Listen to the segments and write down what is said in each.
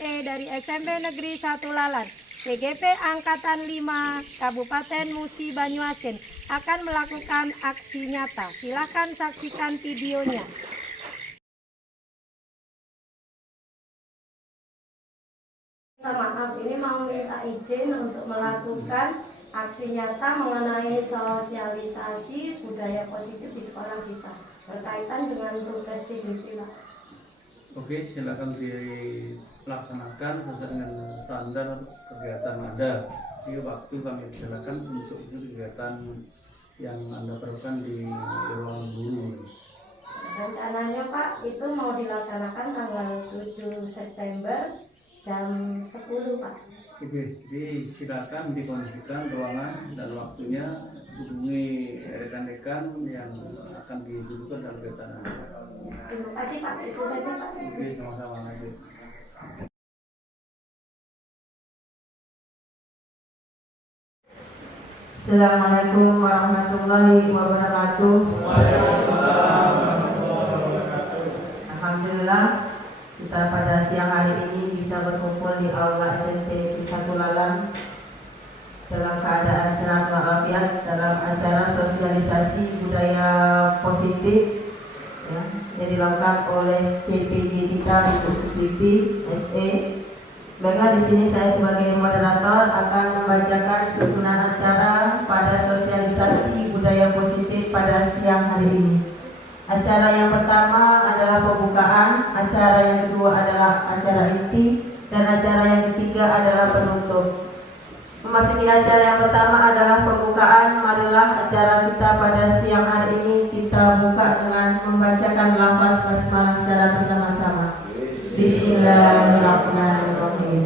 SE dari SMP Negeri 1 Lalan, CGP Angkatan 5 Kabupaten Musi Banyuasin akan melakukan aksi nyata. Silakan saksikan videonya. Maaf, ini mau minta izin untuk melakukan aksi nyata mengenai sosialisasi budaya positif di sekolah kita berkaitan dengan tugas CGP, Pak. Oke, silakan dilaksanakan sesuai dengan standar kegiatan Anda. Jadi waktu kami silakan untuk kegiatan yang Anda perlukan di ruang guru. Rencananya Pak, itu mau dilaksanakan tanggal 7 September jam 10 Pak. Oke, jadi silakan dikondisikan ruangan dan waktunya, hubungi rekan-rekan yang akan dibutuhkan dalam kegiatan Anda. Terima kasih Pak, itu saja Pak. Oke, sama-sama aja. Assalamualaikum warahmatullahi wabarakatuh. Alhamdulillah, kita pada siang hari ini bisa berkumpul di aula SMP 1 Lalan dalam keadaan sehat walafiat dalam acara sosialisasi budaya positif yang dilakukan oleh CPG kita, Ibu Suswiti SE. Baiklah, di sini saya sebagai moderator akan membacakan susunan acara pada sosialisasi budaya positif pada siang hari ini. Acara yang pertama adalah pembukaan, acara yang kedua adalah acara inti, dan acara yang ketiga adalah penutup. Memasuki acara yang pertama adalah pembukaan. Marilah acara kita pada siang hari ini kita buka dengan membacakan lafaz basmalah secara bersama-sama. Bismillahirrahmanirrahim.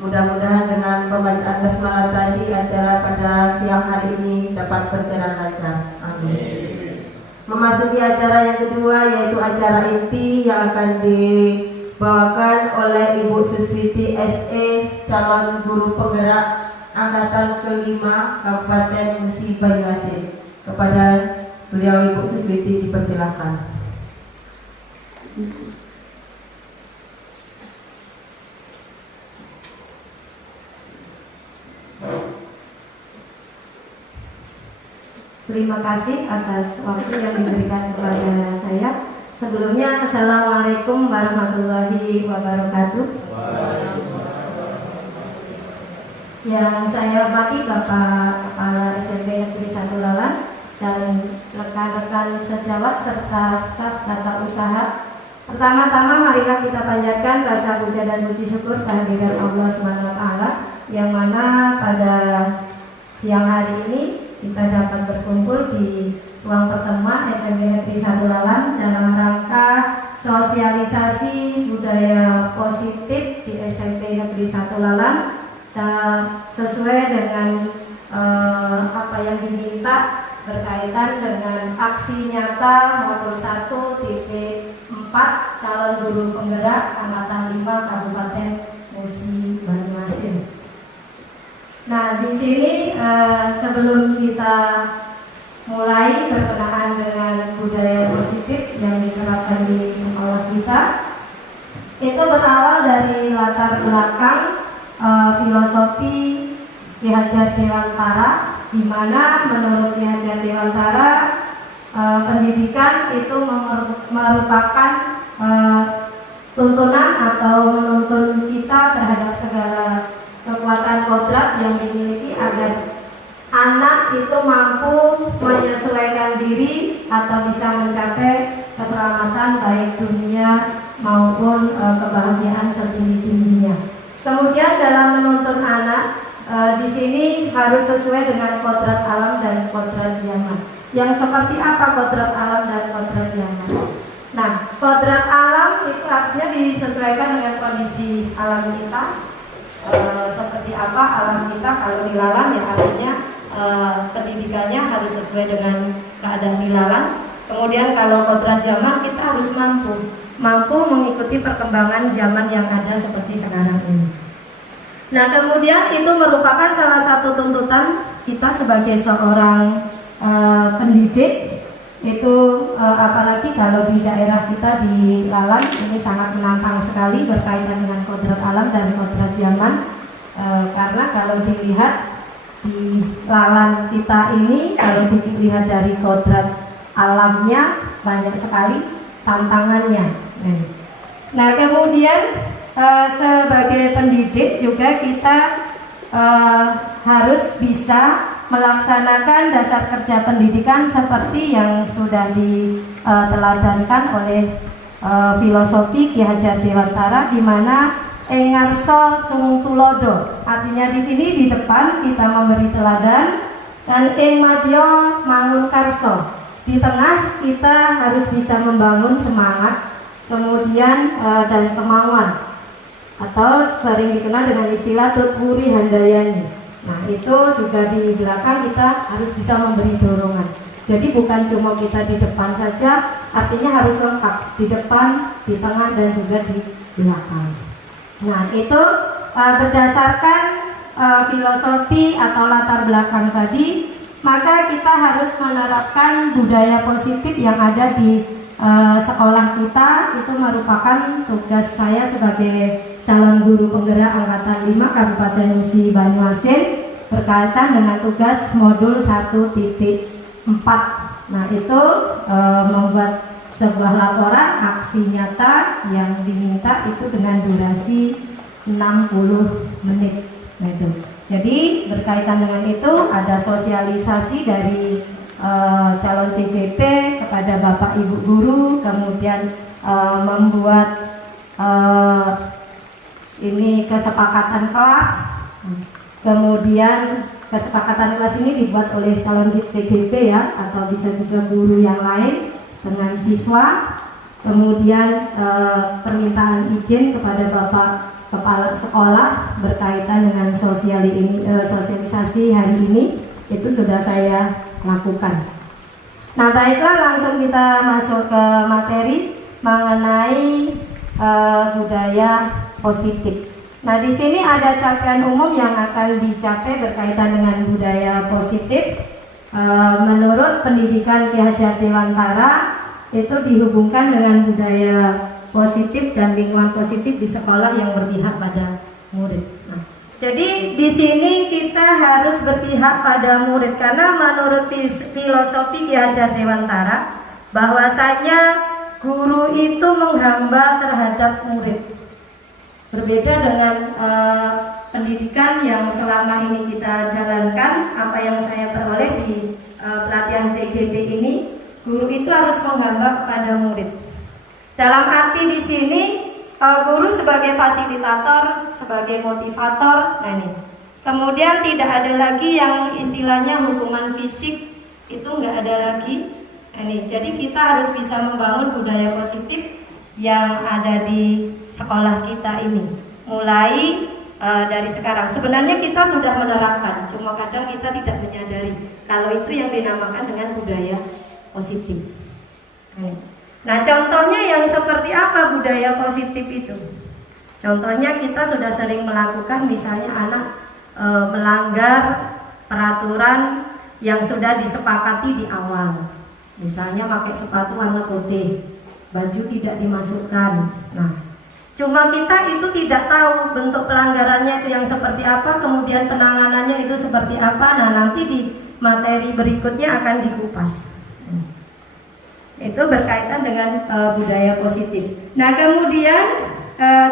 Mudah-mudahan dengan pembacaan basmalah tadi acara pada siang hari ini dapat berjalan lancar. Amin. Memasuki acara yang kedua yaitu acara inti yang akan dibawakan oleh Ibu Suswiti SE, calon guru penggerak Angkatan ke-5 Kabupaten Musi Banyuasin. Kepada beliau Ibu Suswiti dipersilakan. Terima kasih atas waktu yang diberikan kepada saya. Sebelumnya, Assalamualaikum warahmatullahi wabarakatuh. Yang saya hormati Bapak Kepala SMP Negeri 1 Lalan dan rekan-rekan sejawat serta staf tata usaha. Pertama-tama marilah kita panjatkan rasa puja dan puji syukur kehadiran Allah SWT, yang mana pada siang hari ini kita dapat berkumpul di ruang pertemuan SMP Negeri 1 Lalan dalam rangka sosialisasi budaya positif di SMP Negeri 1 Lalan sesuai dengan apa yang diminta berkaitan dengan aksi nyata modul 1.4 calon guru penggerak Angkatan 5 Kabupaten Musi Banyuasin. Nah, di sini sebelum kita mulai berkenaan dengan budaya positif yang diterapkan di sekolah kita, itu berawal dari latar belakang filosofi Ki Hajar Dewantara, di mana menurut Ki Hajar Dewantara pendidikan itu merupakan tuntunan atau menuntun kita terhadap segala kekuatan kodrat yang dimiliki agar anak itu mampu menyesuaikan diri atau bisa mencapai keselamatan baik dunia maupun kebahagiaan setinggi-tingginya. Kemudian dalam menuntun anak di sini harus sesuai dengan kodrat alam dan kodrat zaman. Yang seperti apa kodrat alam dan kodrat zaman? Nah, kodrat alam itu artinya disesuaikan dengan kondisi alam kita. Seperti apa alam kita kalau di Lalan, ya artinya pendidikannya harus sesuai dengan keadaan di Lalan. Kemudian kalau kodrat zaman, kita harus mampu mengikuti perkembangan zaman yang ada seperti sekarang ini. Nah, kemudian itu merupakan salah satu tuntutan kita sebagai seorang pendidik Itu apalagi kalau di daerah kita di Lalan ini sangat menantang sekali berkaitan dengan kodrat alam dan kodrat zaman. Karena kalau dilihat di Lalan kita ini, kalau dilihat dari kodrat alamnya banyak sekali tantangannya. Nah kemudian sebagai pendidik juga kita harus bisa melaksanakan dasar kerja pendidikan seperti yang sudah diteladankan oleh filosofi Ki Hajar Dewantara, di mana engarso sung tulodo, artinya di sini di depan kita memberi teladan, dan eng madyo mangun karso, di tengah kita harus bisa membangun semangat, kemudian dan kemauan, atau sering dikenal dengan istilah tutpuri handayani. Nah itu juga di belakang kita harus bisa memberi dorongan. Jadi bukan cuma kita di depan saja, artinya harus lengkap di depan, di tengah, dan juga di belakang. Nah itu berdasarkan filosofi atau latar belakang tadi, maka kita harus menerapkan budaya positif yang ada di sekolah kita. Itu merupakan tugas saya sebagai calon guru penggerak angkatan 5 Kabupaten Musi Banyuasin berkaitan dengan tugas modul 1.4. Nah itu membuat sebuah laporan aksi nyata yang diminta itu dengan durasi 60 menit. Nah, itu. Jadi berkaitan dengan itu ada sosialisasi dari calon CPP kepada Bapak Ibu guru, kemudian membuat ini kesepakatan kelas, kemudian kesepakatan kelas ini dibuat oleh calon CGP ya, atau bisa juga guru yang lain dengan siswa, kemudian permintaan izin kepada Bapak Kepala Sekolah berkaitan dengan sosialisasi hari ini itu sudah saya lakukan. Nah baiklah, langsung kita masuk ke materi mengenai budaya positif. Nah, di sini ada capaian umum yang akan dicapai berkaitan dengan budaya positif. Menurut pendidikan Ki Hajar Dewantara, itu dihubungkan dengan budaya positif dan lingkungan positif di sekolah yang berpihak pada murid. Nah, jadi di sini kita harus berpihak pada murid karena menurut filosofi Ki Hajar Dewantara bahwasanya guru itu menghamba terhadap murid. Berbeda dengan pendidikan yang selama ini kita jalankan, apa yang saya peroleh di pelatihan CGP ini, guru itu harus menghamba kepada murid. Dalam arti di sini guru sebagai fasilitator, sebagai motivator. Nah ini. Kemudian tidak ada lagi yang istilahnya hukuman fisik, itu nggak ada lagi. Nah, ini. Jadi kita harus bisa membangun budaya positif yang ada di sekolah kita ini mulai dari sekarang. Sebenarnya kita sudah menerapkan, cuma kadang kita tidak menyadari kalau itu yang dinamakan dengan budaya positif. Nah contohnya yang seperti apa budaya positif itu? Contohnya kita sudah sering melakukan, misalnya anak melanggar peraturan yang sudah disepakati di awal, misalnya pakai sepatu warna putih, baju tidak dimasukkan. Nah, cuma kita itu tidak tahu bentuk pelanggarannya itu yang seperti apa, kemudian penanganannya itu seperti apa. Nah, nanti di materi berikutnya akan dikupas. Itu berkaitan dengan budaya positif. Nah, kemudian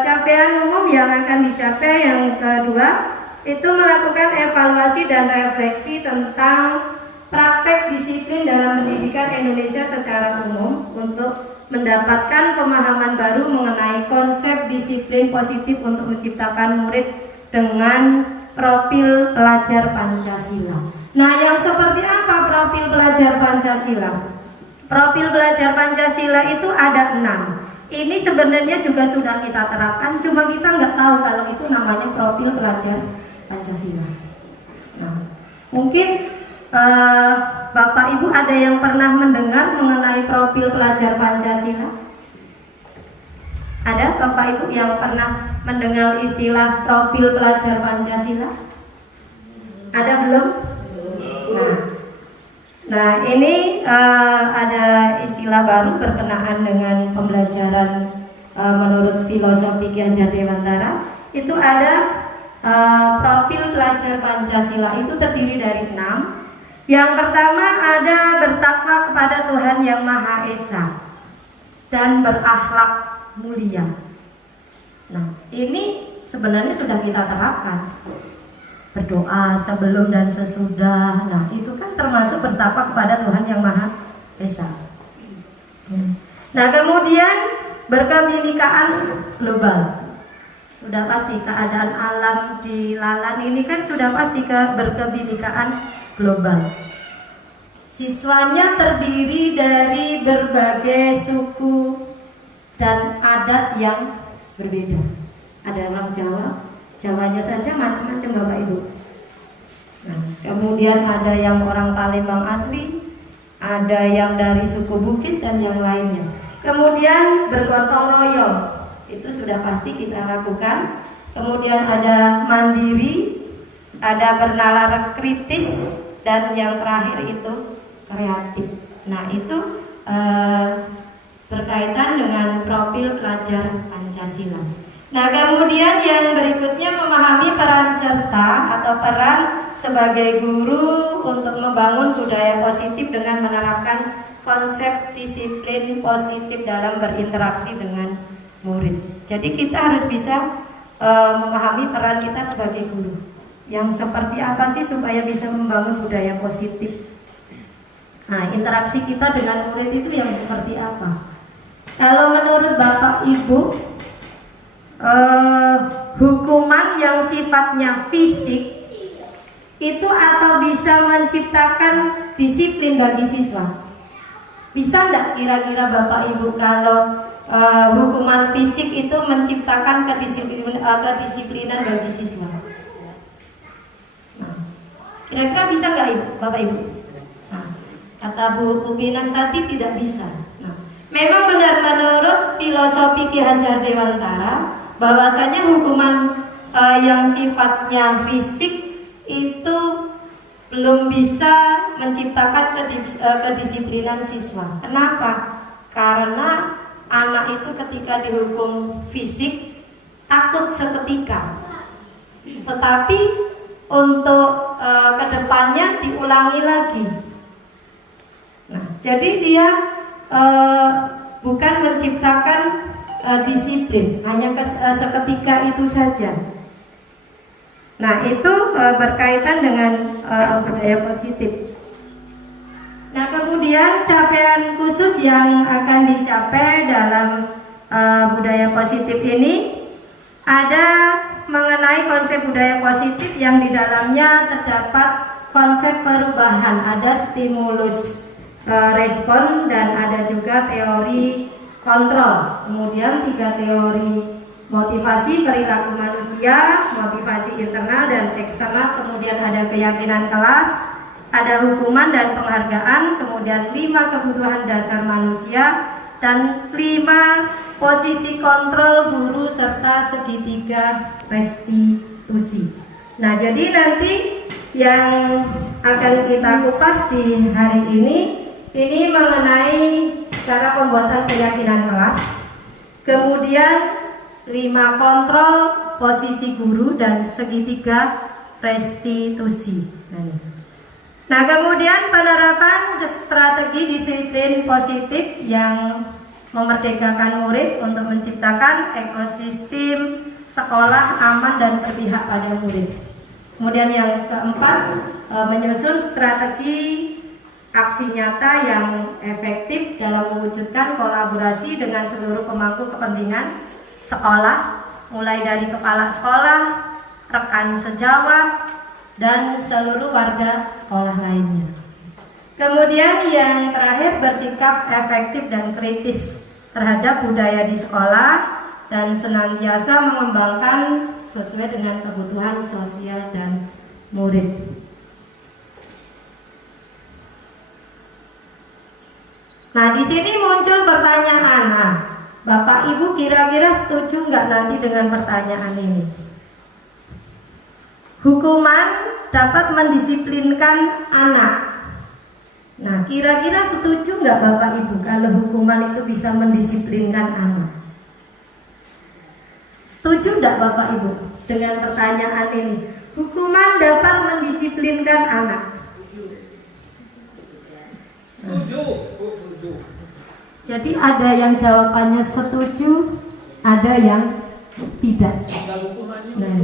capaian umum yang akan dicapai yang kedua itu melakukan evaluasi dan refleksi tentang praktek disiplin dalam pendidikan Indonesia secara umum untuk mendapatkan pemahaman baru mengenai konsep disiplin positif untuk menciptakan murid dengan profil pelajar Pancasila. Nah, yang seperti apa profil pelajar Pancasila? Profil pelajar Pancasila itu ada 6. Ini sebenarnya juga sudah kita terapkan, cuma kita nggak tahu kalau itu namanya profil pelajar Pancasila. Nah, mungkin Bapak Ibu ada yang pernah mendengar mengenai profil pelajar Pancasila? Ada Bapak Ibu yang pernah mendengar istilah profil pelajar Pancasila? Ada belum? Nah, ini ada istilah baru berkenaan dengan pembelajaran menurut filosofi Ki Hajar Dewantara. Itu ada profil pelajar Pancasila, itu terdiri dari 6. Yang pertama ada bertakwa kepada Tuhan Yang Maha Esa dan berakhlak mulia. Nah, ini sebenarnya sudah kita terapkan. Berdoa sebelum dan sesudah. Nah, itu kan termasuk bertakwa kepada Tuhan Yang Maha Esa. Nah, kemudian berkebinekaan global. Sudah pasti keadaan alam di Lalan ini kan sudah pasti berkebinekaan global. Siswanya terdiri dari berbagai suku dan adat yang berbeda. Ada orang Jawa, Jawanya saja macam-macam Bapak Ibu. Nah, kemudian ada yang orang Palembang asli, ada yang dari suku Bugis dan yang lainnya. Kemudian bergotong royong, itu sudah pasti kita lakukan. Kemudian ada mandiri, ada bernalar kritis, dan yang terakhir itu kreatif. Nah, itu berkaitan dengan profil pelajar Pancasila. Nah, kemudian yang berikutnya memahami peran serta atau peran sebagai guru untuk membangun budaya positif dengan menerapkan konsep disiplin positif dalam berinteraksi dengan murid. Jadi kita harus bisa memahami peran kita sebagai guru. Yang seperti apa sih supaya bisa membangun budaya positif? Nah, interaksi kita dengan murid itu yang seperti apa? Kalau menurut Bapak Ibu, hukuman yang sifatnya fisik itu atau bisa menciptakan disiplin bagi siswa? Bisa enggak kira-kira Bapak Ibu kalau hukuman fisik itu menciptakan kedisiplinan bagi siswa? Nah, kira-kira bisa enggak Ibu, Bapak Ibu? Nah, kata Bu Ukinas tadi tidak bisa. Nah, memang benar menurut filosofi Ki Hajar Dewantara bahwasanya hukuman yang sifatnya fisik itu belum bisa menciptakan kedisiplinan siswa. Kenapa? Karena anak itu ketika dihukum fisik takut seketika, tetapi untuk kedepannya diulangi lagi. Nah, jadi dia bukan menciptakan disiplin, hanya seketika itu saja. Nah, itu berkaitan dengan budaya positif. Nah, kemudian capaian khusus yang akan dicapai dalam budaya positif ini ada mengenai konsep budaya positif yang di dalamnya terdapat konsep perubahan, ada stimulus respon, dan ada juga teori kontrol. Kemudian 3 teori: motivasi perilaku manusia, motivasi internal dan eksternal, kemudian ada keyakinan kelas, ada hukuman dan penghargaan, kemudian 5 kebutuhan dasar manusia, dan 5 posisi kontrol guru serta segitiga restitusi. Nah, jadi nanti yang akan kita kupas di hari ini mengenai cara pembuatan keyakinan kelas, kemudian 5 kontrol posisi guru dan segitiga restitusi. Nah, kemudian penerapan strategi disiplin positif yang memerdekakan murid untuk menciptakan ekosistem sekolah aman dan berpihak pada murid. Kemudian yang keempat, menyusun strategi aksi nyata yang efektif dalam mewujudkan kolaborasi dengan seluruh pemangku kepentingan sekolah, mulai dari kepala sekolah, rekan sejawat, dan seluruh warga sekolah lainnya. Kemudian yang terakhir, bersikap efektif dan kritis terhadap budaya di sekolah dan senantiasa mengembangkan sesuai dengan kebutuhan sosial dan murid. Nah, di sini muncul pertanyaan. Nah, Bapak Ibu kira-kira setuju nggak nanti dengan pertanyaan ini? Hukuman dapat mendisiplinkan anak. Nah, kira-kira setuju nggak Bapak Ibu kalau hukuman itu bisa mendisiplinkan anak? Setuju nggak Bapak Ibu dengan pertanyaan ini? Hukuman dapat mendisiplinkan anak. Jadi ada yang jawabannya setuju, ada yang tidak. Nah,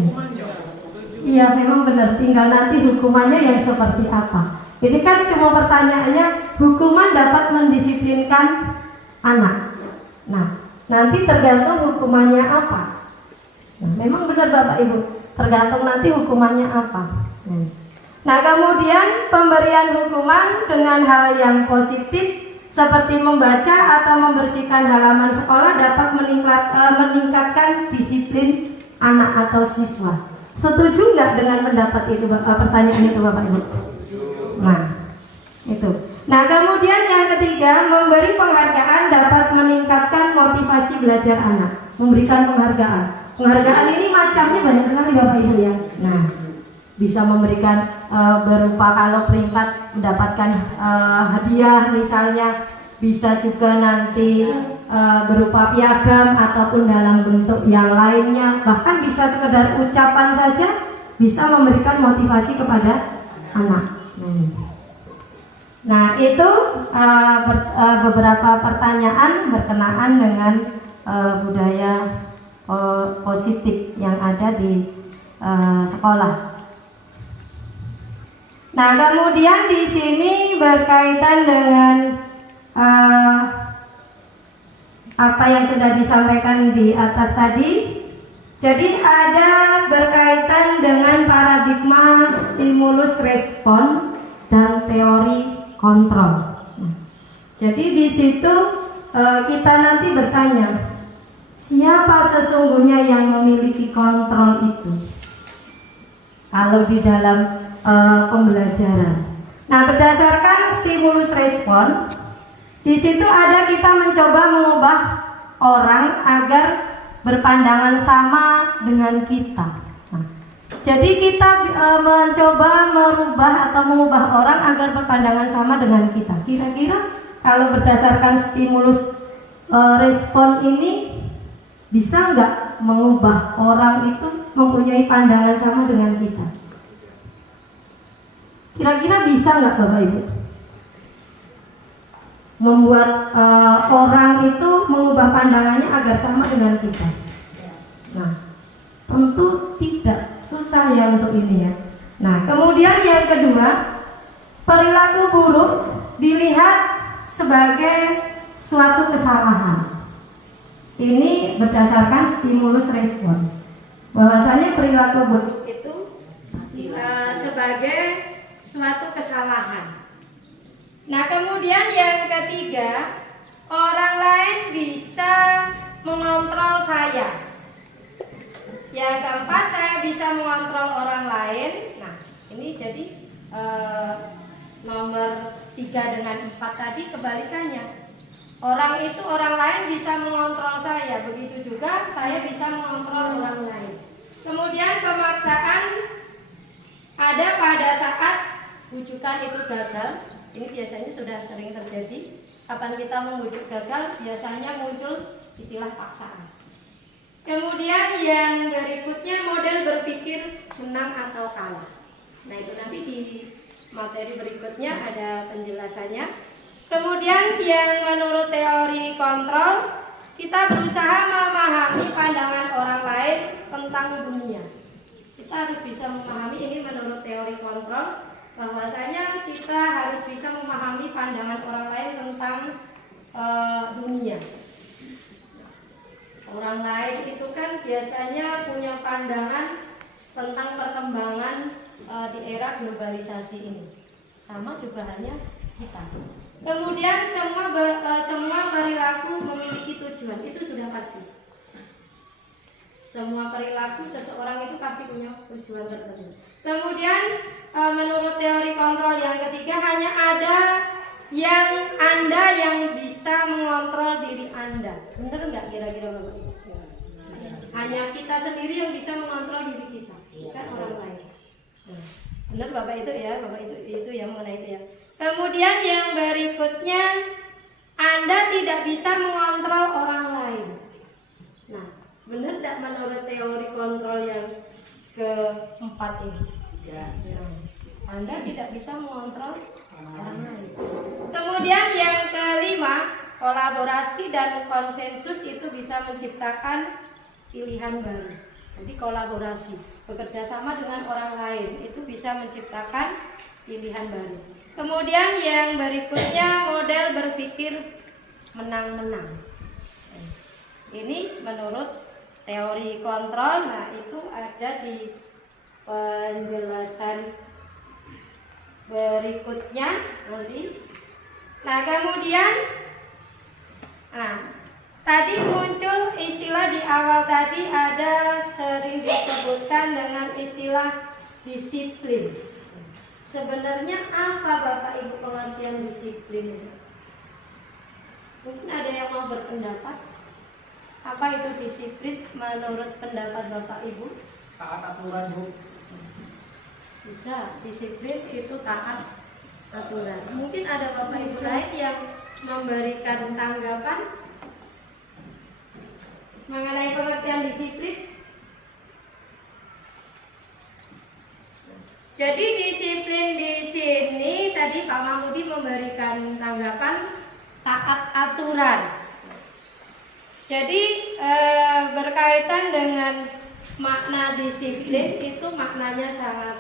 iya memang benar, tinggal nanti hukumannya yang seperti apa. Ini kan cuma pertanyaannya, hukuman dapat mendisiplinkan anak. Nah, nanti tergantung hukumannya apa. Nah, memang benar Bapak Ibu, tergantung nanti hukumannya apa. Nah, kemudian pemberian hukuman dengan hal yang positif seperti membaca atau membersihkan halaman sekolah dapat meningkatkan disiplin anak atau siswa. Setuju nggak dengan pendapat itu, pertanyaan itu Bapak Ibu? Nah, itu. Nah, kemudian yang ketiga, memberi penghargaan dapat meningkatkan motivasi belajar anak. Memberikan penghargaan. Penghargaan ini macamnya banyak sekali Bapak Ibu ya. Nah, bisa memberikan berupa kalau peringkat mendapatkan hadiah misalnya, bisa juga nanti berupa piagam ataupun dalam bentuk yang lainnya, bahkan bisa sekedar ucapan saja bisa memberikan motivasi kepada anak. Nah, itu beberapa pertanyaan berkenaan dengan budaya positif yang ada di sekolah. Nah, kemudian di sini berkaitan dengan apa yang sudah disampaikan di atas tadi. Jadi ada berkaitan dengan paradigma stimulus respon dan teori kontrol. Nah, jadi di situ kita nanti bertanya, siapa sesungguhnya yang memiliki kontrol itu? Kalau di dalam pembelajaran. Nah, berdasarkan stimulus respon, di situ ada kita mencoba mengubah orang agar berpandangan sama dengan kita. Nah, jadi kita mencoba merubah atau mengubah orang agar berpandangan sama dengan kita. Kira-kira kalau berdasarkan stimulus respon ini bisa nggak mengubah orang itu mempunyai pandangan sama dengan kita? Kira-kira bisa nggak Bapak Ibu? Membuat orang itu mengubah pandangannya agar sama dengan kita. Nah, tentu tidak, susah ya untuk ini ya. Nah, kemudian yang kedua, perilaku buruk dilihat sebagai suatu kesalahan. Ini berdasarkan stimulus respon. Bahwasanya perilaku buruk itu sebagai suatu kesalahan. Nah, kemudian yang ketiga, orang lain bisa mengontrol saya. Yang keempat, saya bisa mengontrol orang lain. Nah, ini jadi nomor 3 dengan 4 tadi kebalikannya. Orang lain bisa mengontrol saya, begitu juga saya bisa mengontrol orang lain. Kemudian pemaksaan ada pada saat bujukan itu gagal. Ini biasanya sudah sering terjadi. Kapan kita membujuk gagal, biasanya muncul istilah paksaan. Kemudian yang berikutnya, model berpikir menang atau kalah. Nah, itu nanti di materi berikutnya ada penjelasannya. Kemudian yang menurut teori kontrol, kita berusaha memahami pandangan orang lain tentang dunia. Kita harus bisa memahami, ini menurut teori kontrol, bahwasanya kita harus bisa memahami pandangan orang lain tentang dunia. Orang lain itu kan biasanya punya pandangan tentang perkembangan di era globalisasi ini. Sama juga hanya kita. Kemudian semua perilaku memiliki tujuan, itu sudah pasti. Semua perilaku seseorang itu pasti punya tujuan tertentu. Kemudian menurut teori kontrol yang ketiga, hanya ada Anda yang bisa mengontrol diri Anda. Benar nggak kira-kira Bapak Ibu? Hanya kita sendiri yang bisa mengontrol diri kita, bukan orang lain. Benar Bapak itu ya, Bapak itu yang mengenai itu ya. Kemudian yang berikutnya, Anda tidak bisa mengontrol orang lain. Nah, benar tidak menurut teori kontrol yang keempat ini? Ya. Anda tidak bisa mengontrol orang lain. Kemudian yang kelima, kolaborasi dan konsensus itu bisa menciptakan pilihan baru. Jadi kolaborasi, bekerja sama dengan orang lain itu bisa menciptakan pilihan baru. Kemudian yang berikutnya, model berpikir menang-menang. Ini menurut teori kontrol. Nah, itu ada di penjelasan berikutnya nanti. Nah, kemudian tadi muncul istilah di awal tadi, ada sering disebutkan dengan istilah disiplin. Sebenarnya apa Bapak Ibu pengertian disiplin? Mungkin ada yang mau berpendapat. Apa itu disiplin menurut pendapat Bapak Ibu? Taat aturan, Bu. Bisa, disiplin itu taat aturan. Mungkin ada Bapak Ibu lain yang memberikan tanggapan mengenai pengertian disiplin. Jadi disiplin di sini tadi Pak Mahmudi memberikan tanggapan taat aturan. Jadi berkaitan dengan makna disiplin itu maknanya sangat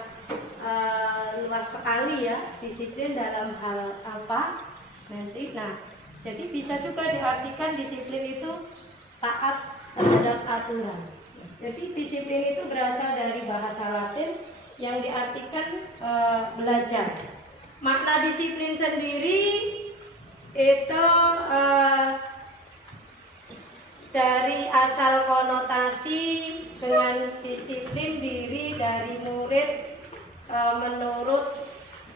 luas sekali ya. Disiplin dalam hal apa nanti. Nah, jadi bisa juga diartikan disiplin itu taat terhadap aturan. Jadi disiplin itu berasal dari bahasa Latin yang diartikan belajar. Makna disiplin sendiri itu dari asal konotasi dengan disiplin diri dari murid menurut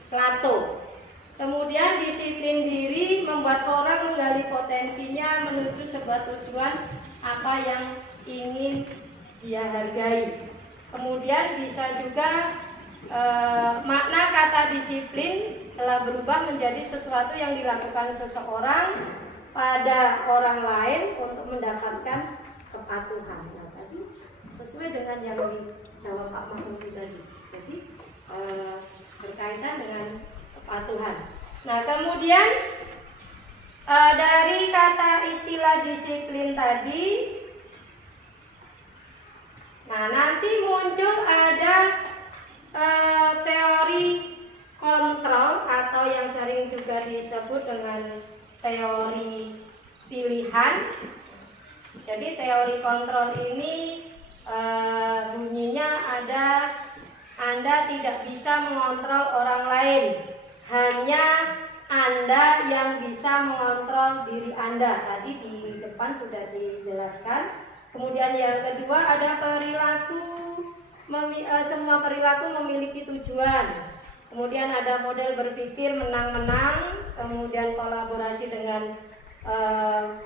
Plato. Kemudian disiplin diri membuat orang menggali potensinya menuju sebuah tujuan apa yang ingin dia hargai. Kemudian bisa juga makna kata disiplin telah berubah menjadi sesuatu yang dilakukan seseorang pada orang lain untuk mendapatkan kepatuhan. Nah, tadi sesuai dengan yang dijawab Pak Mahmudi tadi. Jadi berkaitan dengan kepatuhan. Nah, kemudian dari kata istilah disiplin tadi, nah nanti muncul ada teori kontrol atau yang sering juga disebut dengan teori pilihan. Jadi teori kontrol ini bunyinya ada, Anda tidak bisa mengontrol orang lain, hanya Anda yang bisa mengontrol diri Anda. Tadi di depan sudah dijelaskan. Kemudian yang kedua ada perilaku, semua perilaku memiliki tujuan. Kemudian ada model berpikir menang-menang. Kemudian kolaborasi dengan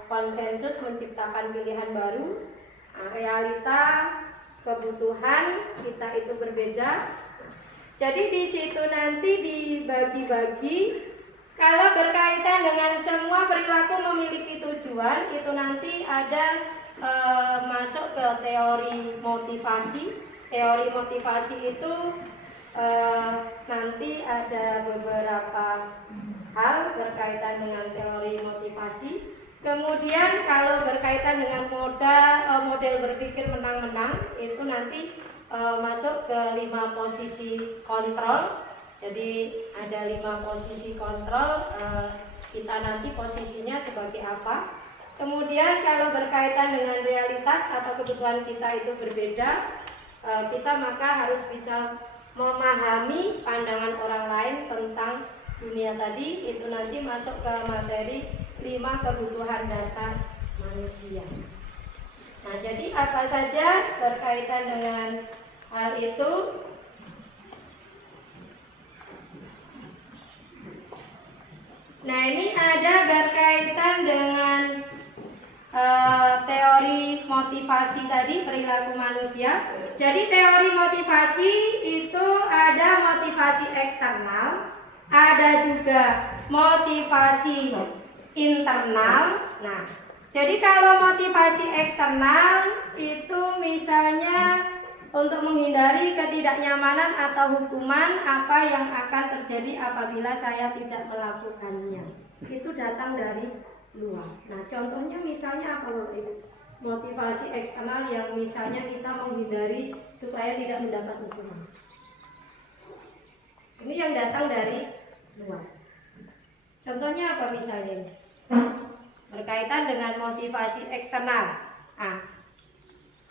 konsensus menciptakan pilihan baru. Realita, kebutuhan kita itu berbeda. Jadi di situ nanti dibagi-bagi. Kalau berkaitan dengan semua perilaku memiliki tujuan, itu nanti ada masuk ke teori motivasi. Teori motivasi itu nanti ada beberapa hal berkaitan dengan teori motivasi. Kemudian kalau berkaitan dengan model berpikir menang-menang, itu nanti masuk ke 5 posisi kontrol. Jadi ada 5 posisi kontrol, kita nanti posisinya sebagai apa. Kemudian kalau berkaitan dengan realitas atau kebutuhan kita itu berbeda, kita maka harus bisa memahami pandangan orang lain tentang dunia tadi. Itu nanti masuk ke materi 5 kebutuhan dasar manusia. Nah, jadi apa saja berkaitan dengan hal itu? Nah, ini ada berkaitan dengan teori motivasi tadi, perilaku manusia. Jadi teori motivasi itu ada motivasi eksternal, ada juga motivasi internal. Nah, jadi kalau motivasi eksternal itu misalnya untuk menghindari ketidaknyamanan atau hukuman apa yang akan terjadi apabila saya tidak melakukannya. Itu datang dari luar. Nah, contohnya misalnya apa Bapak Ibu? Motivasi eksternal yang misalnya kita menghindari supaya tidak mendapat hukuman. Ini yang datang dari luar. Contohnya apa misalnya? Berkaitan dengan motivasi eksternal. Nah,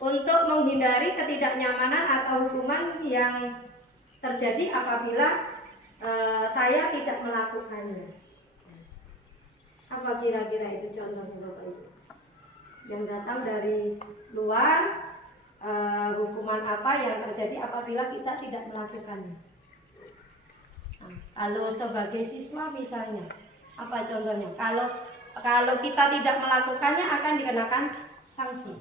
untuk menghindari ketidaknyamanan atau hukuman yang terjadi apabila saya tidak melakukannya. Apa kira-kira itu contohnya Bapak Ibu? Yang datang dari luar, hukuman apa yang terjadi apabila kita tidak melakukannya. Nah, kalau sebagai siswa misalnya, apa contohnya? Kalau kita tidak melakukannya akan dikenakan sanksi.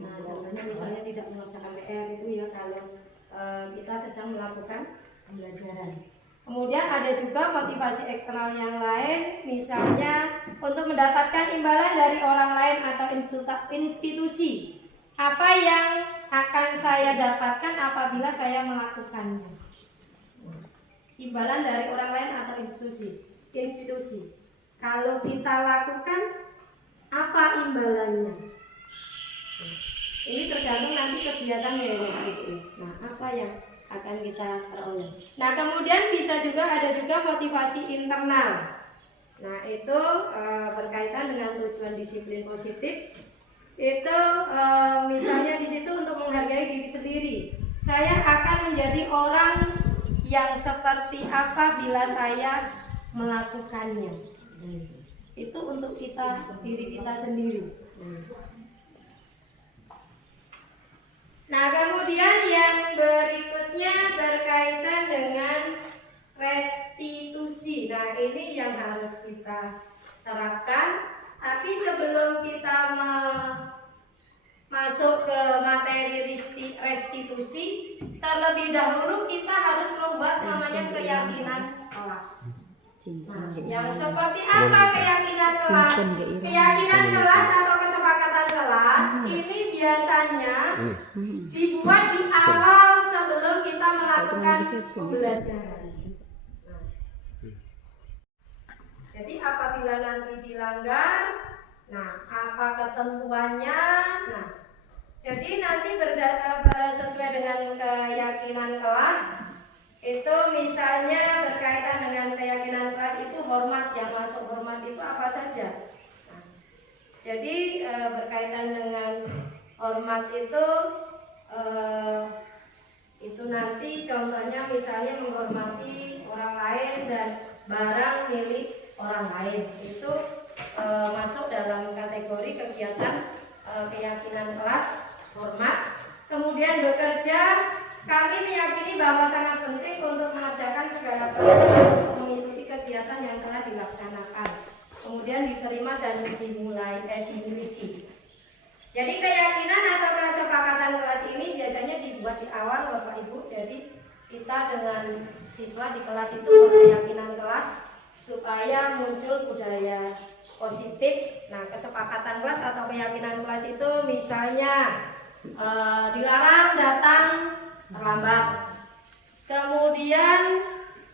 Nah, contohnya misalnya tidak melaksanakan PR itu ya kalau kita sedang melakukan pembelajaran. Kemudian ada juga motivasi eksternal yang lain, misalnya untuk mendapatkan imbalan dari orang lain atau institusi. Apa yang akan saya dapatkan apabila saya melakukannya? Imbalan dari orang lain atau institusi. Kalau kita lakukan, apa imbalannya? Ini tergantung nanti kegiatannya ya Bapak Ibu. Nah, apa yang akan kita peroleh. Nah, kemudian bisa juga ada juga motivasi internal. Nah, itu berkaitan dengan tujuan disiplin positif. Itu misalnya di situ untuk menghargai diri sendiri. Saya akan menjadi orang yang seperti apa bila saya melakukannya. Itu untuk diri kita sendiri. Nah, kemudian yang berikutnya berkaitan dengan restitusi. Nah, ini yang harus kita terapkan. Tapi sebelum kita masuk ke materi restitusi, terlebih dahulu kita harus membahas namanya keyakinan kelas. Nah, yang seperti apa keyakinan kelas? Keyakinan kelas atau kesepakatan kelas ini biasanya dibuat di awal sebelum kita melakukan pembelajaran. Jadi apabila nanti dilanggar, nah apa ketentuannya? Nah, jadi nanti sesuai dengan keyakinan kelas. Itu misalnya berkaitan dengan keyakinan kelas itu hormat, yang masuk hormat itu apa saja. Nah, jadi berkaitan dengan hormat itu nanti contohnya misalnya menghormati orang lain dan barang milik orang lain. Itu masuk dalam kategori kegiatan keyakinan kelas hormat. Kemudian bekerja, kami meyakini bahwa sangat penting untuk mengerjakan segala kegiatan untuk mengikuti kegiatan yang telah dilaksanakan. Kemudian diterima dan dimiliki. Jadi keyakinan atau kesepakatan kelas ini biasanya dibuat di awal Bapak Ibu. Jadi kita dengan siswa di kelas itu buat keyakinan kelas supaya muncul budaya positif. Nah, kesepakatan kelas atau keyakinan kelas itu misalnya dilarang datang terlambat, kemudian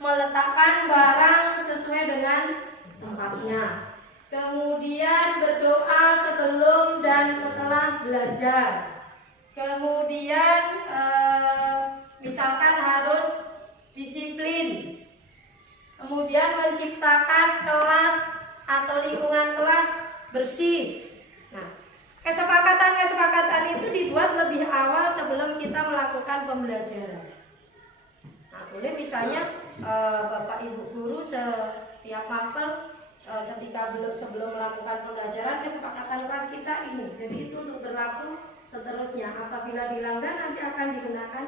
meletakkan barang sesuai dengan tempatnya, kemudian berdoa sebelum dan setelah belajar, kemudian misalkan harus disiplin, kemudian menciptakan kelas atau lingkungan kelas bersih. Nah, kesepakatan itu dibuat lebih awal sebelum kita melakukan pembelajaran. Nah, boleh misalnya Bapak Ibu guru setiap mapel ketika sebelum melakukan pembelajaran kesepakatan kelas kita ini. Jadi itu untuk berlaku seterusnya. Apabila dilanggar nanti akan dikenakan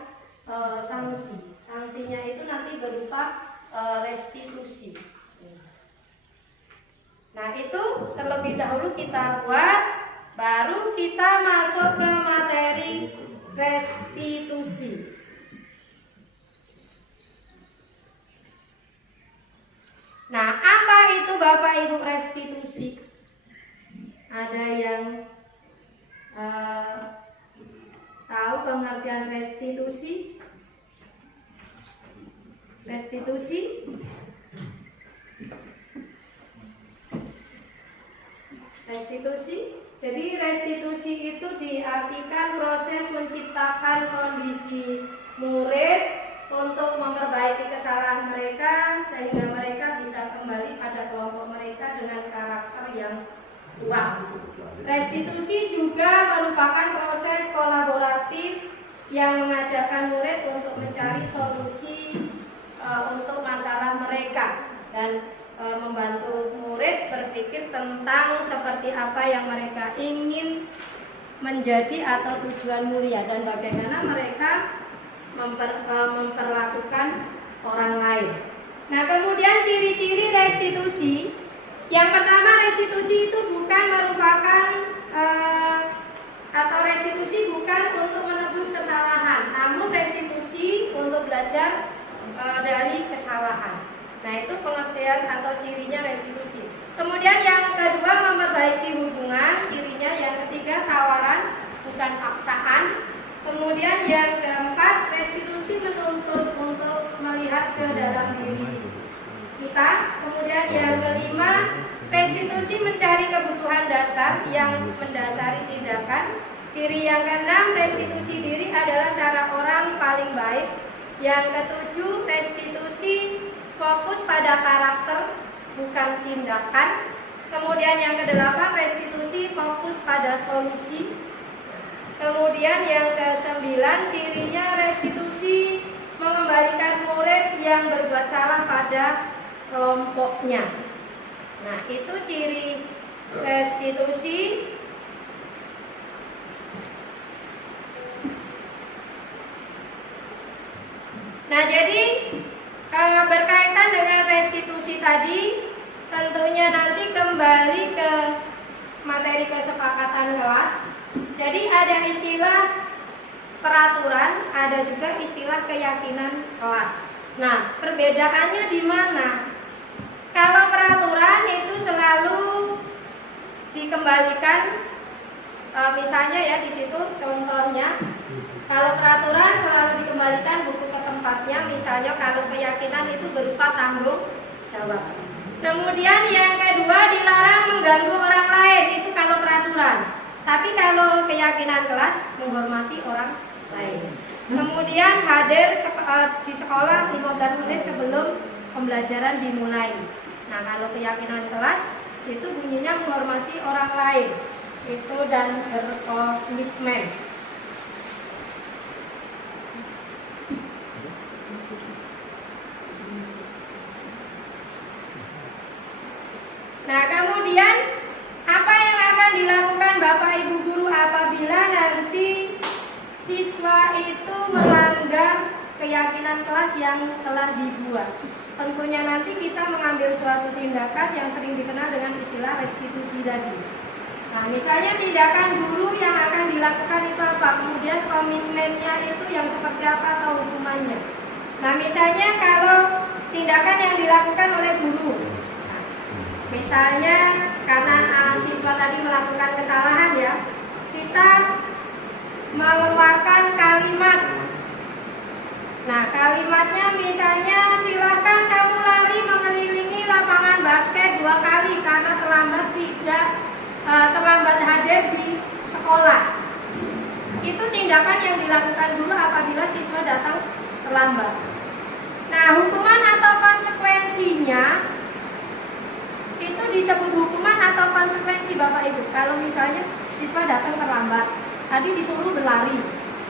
sanksi. Sanksinya itu nanti berupa restitusi. Nah, itu terlebih dahulu kita buat, baru kita masuk ke materi restitusi. restitusi. Ada yang tahu pengertian restitusi? Restitusi? Restitusi. Jadi restitusi itu diartikan proses menciptakan kondisi murid untuk memperbaiki kesalahan mereka sehingga mereka bisa kembali pada kelompok mereka dengan karakter yang kuat. Restitusi juga merupakan proses kolaboratif yang mengajarkan murid untuk mencari solusi untuk masalah mereka dan membantu murid berpikir tentang seperti apa yang mereka ingin menjadi atau tujuan mulia dan bagaimana mereka memperlakukan orang lain. Nah, kemudian ciri-ciri restitusi. Yang pertama, restitusi itu bukan merupakan atau restitusi bukan untuk menebus kesalahan, namun restitusi untuk belajar dari kesalahan. Nah, itu pengertian atau cirinya restitusi. Kemudian yang kedua, memperbaiki hubungan. Cirinya yang ketiga, tawaran bukan paksaan. Kemudian yang keempat, restitusi menuntut untuk melihat ke dalam diri kita. Kemudian yang kelima, restitusi mencari kebutuhan dasar yang mendasari tindakan. Ciri yang keenam, restitusi diri adalah cara orang paling baik. Yang ketujuh, restitusi fokus pada karakter bukan tindakan. Kemudian yang kedelapan, restitusi fokus pada solusi. Kemudian yang kesembilan, cirinya restitusi mengembalikan murid yang berbuat salah pada kelompoknya. Nah, itu ciri restitusi. Nah, jadi berkaitan dengan restitusi tadi, tentunya nanti kembali ke materi kesepakatan kelas. Jadi ada istilah peraturan, ada juga istilah keyakinan kelas. Nah, perbedaannya di mana? Kalau peraturan itu selalu dikembalikan, misalnya ya di situ contohnya, kalau peraturan selalu dikembalikan buku ke tempatnya, misalnya kalau keyakinan itu berupa tanggung jawab. Kemudian yang kedua, dilarang mengganggu orang lain, itu kalau peraturan. Tapi kalau keyakinan kelas, menghormati orang lain. Kemudian hadir di sekolah 15 menit sebelum pembelajaran dimulai. Nah, kalau keyakinan kelas itu bunyinya menghormati orang lain. Itu dan berkomitmen. Nah, kemudian apa yang akan dilakukan Bapak Ibu guru apabila nanti siswa itu melanggar keyakinan kelas yang telah dibuat? Tentunya nanti kita mengambil suatu tindakan yang sering dikenal dengan istilah restitusi tadi. Nah, misalnya tindakan guru yang akan dilakukan itu apa? Kemudian komitmennya itu yang seperti apa atau hukumannya? Nah, misalnya kalau tindakan yang dilakukan oleh guru, misalnya karena siswa tadi melakukan kesalahan ya, kita mengeluarkan kalimat. Nah, kalimatnya misalnya silahkan kamu lari mengelilingi lapangan basket 2 kali karena terlambat hadir di sekolah. Itu tindakan yang dilakukan dulu apabila siswa datang terlambat. Nah, hukuman atau konsekuensinya itu disebut hukuman atau konsekuensi Bapak Ibu. Kalau misalnya siswa datang terlambat, tadi disuruh berlari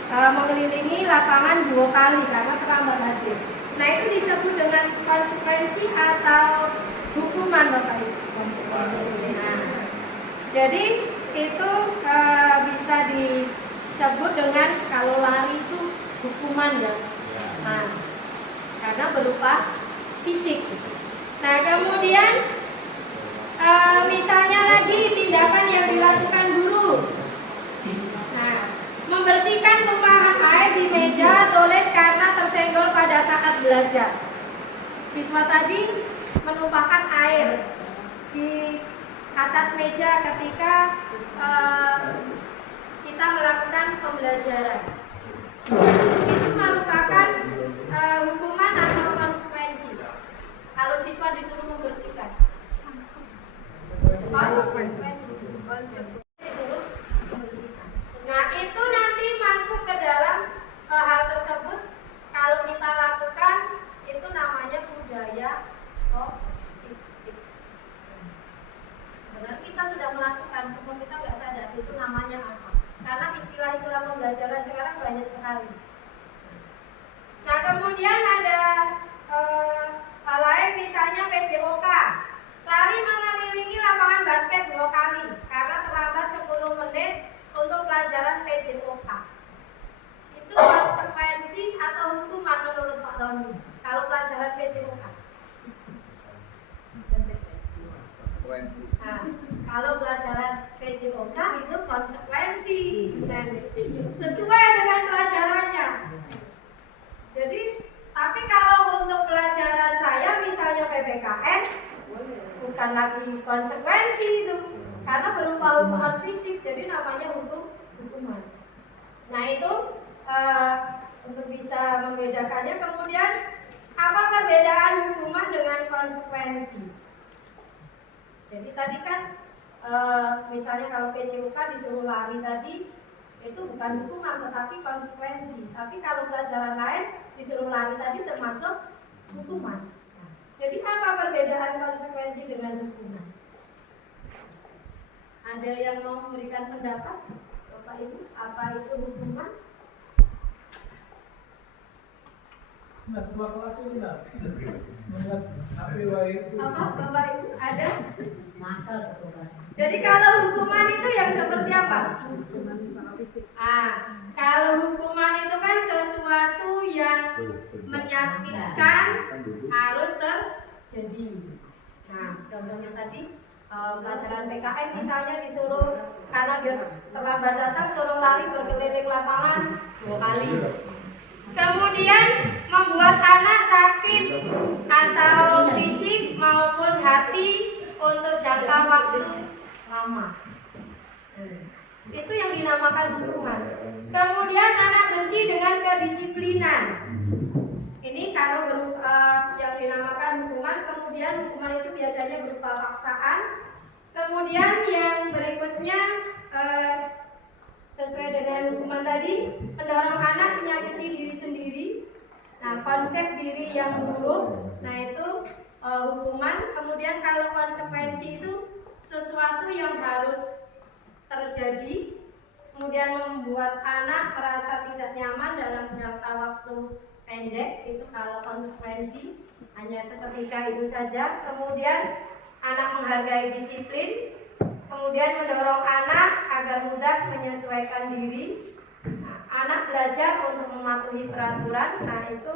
mengelilingi lapangan 2 kali karena terlambat hadir. Nah, itu disebut dengan konsekuensi atau hukuman Bapak Ibu. Nah, jadi itu bisa disebut dengan kalau lari itu hukuman ya. Nah, karena berupa fisik. Nah, kemudian misalnya lagi tindakan yang dilakukan guru. Nah, membersihkan tumpahan air di meja tulis karena tersenggol pada saat belajar. Siswa tadi menumpahkan air di atas meja ketika kita melakukan pembelajaran. Itu merupakan hukuman atau konsekuensi. Kalau siswa disuruh membersihkan, konsekuensi disuruh membersihkan. Nah, itu nanti masuk ke dalam hal tersebut. Kalau kita lakukan, itu namanya budaya positif. Sebenarnya kita sudah melakukan, cuma kita nggak sadar itu namanya apa. Karena istilah pembelajaran sekarang banyak sekali. Nah, kemudian ada hal lain, misalnya PJOK, lari mengelilingi lapangan basket 2 kali karena terlambat 10 menit untuk pelajaran PJOK. Itu konsekuensi atau hukuman menurut Pak Doni kalau pelajaran PJOK? Nah, kalau pelajaran PJOK itu konsekuensi dan sesuai dengan pelajarannya. Jadi, tapi kalau untuk pelajaran saya misalnya PPKN, bukan lagi konsekuensi itu, karena berupa hukuman fisik, jadi namanya hukuman. Nah, itu untuk bisa membedakannya. Kemudian apa perbedaan hukuman dengan konsekuensi? Jadi tadi kan misalnya kalau PJOK disuruh lari tadi, itu bukan hukuman tetapi konsekuensi. Tapi kalau pelajaran lain disuruh lari tadi termasuk hukuman. Nah, jadi apa perbedaan konsekuensi dengan hukuman? Ada yang mau memberikan pendapat? Bapak Ibu, apa itu hukuman? Nah, ketua kelas itu benar. Apa Bapak Ibu ada? Jadi kalau hukuman itu yang seperti apa? Kalau hukuman itu kan sesuatu yang menyakitkan harus terjadi. Nah, contohnya tadi pelajaran PKN misalnya disuruh karena dia terlambat datang suruh lari berkeliling lapangan 2 kali. Kemudian membuat anak sakit atau fisik maupun hati untuk jangka waktu lama. Itu yang dinamakan hukuman. Kemudian anak benci dengan kedisiplinan. Ini kalau yang dinamakan hukuman. Kemudian hukuman itu biasanya berupa paksaan. Kemudian yang berikutnya sesuai dengan hukuman tadi, mendorong anak menyakiti diri sendiri. Nah, konsep diri yang buruk, nah itu hukuman. Kemudian kalau konsekuensi itu sesuatu yang harus terjadi, kemudian membuat anak merasa tidak nyaman dalam jangka waktu pendek, itu kalau konsekuensi hanya seketika itu saja. Kemudian anak menghargai disiplin, kemudian mendorong anak agar mudah menyesuaikan diri. Nah, anak belajar untuk mematuhi peraturan. Nah, itu